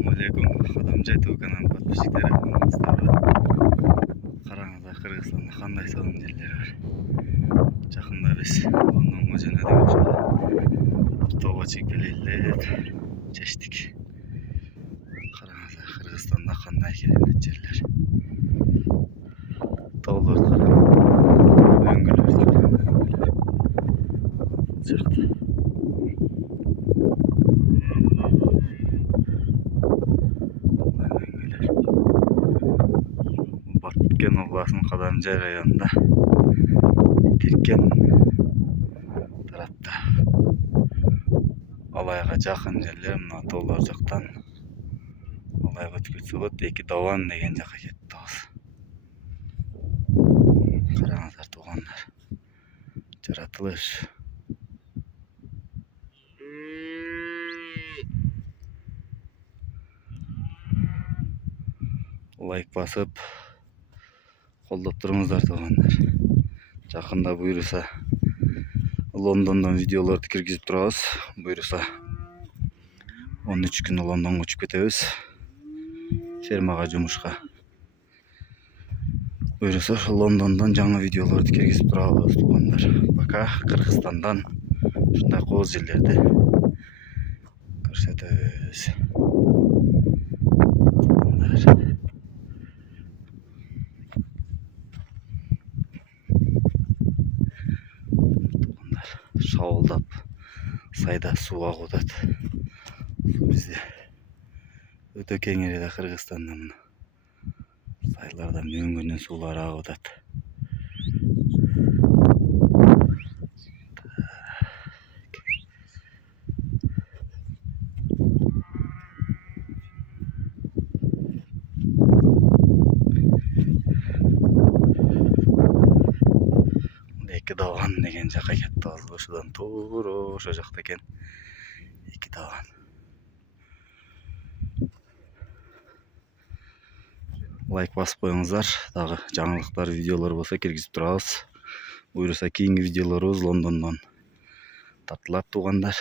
Assalamualaikum. Qadamja YouTube kanalının подписчиктері, амансыздарбы. Қараңыздар, Қырғызстанда қандай салым жерлері бар. Жақында біз Лондонға жөнөдүк ошого. Автобус белгилеп чечтик. Қараңыздар, Қырғызстанда қандай керемет жерлер. Тауларды қараңыз. Өңгүлөрдү қараңыз. Жақты. Баткен обласының Қадамжай районында Тиркен тарапта Алайға жақын жерлер, мына таулар жақтан Алайға өтіп кетсе болады. Эки Даван деген жаққа кетті осы. Қараңыздар туғандар. Жаратылыш. Лайк басып қолдап тұрыңыздар туғандар. Жақында бұйырса Лондондан видеоларды кіргізіп тұрамыз. Бұйырса 13 күн Лондонға ұшып кетеміз. Фермаға жұмысқа. Бұйырса Лондондан жаңа видеоларды кіргізіп тұрамыз туғандар. Пока Қырғызстандан шындай қоз жерлерді көрсетеміз. Шауылдап сайда су ағудат. Су бізде өте кеңереді Қырғызстанда. Мына сайлардан мөңгүнөн сулар ағудат. Эки Даван деген жаққа кетті. Ошодан туура ошо жакта экен. Эки Даван. Лайк басып коюңуздар. Дагы жаңылыктар, видеолор болсо киргизип турабыз. Буюрса кийинки видеолорубуз Лондондон тартылат тугандар.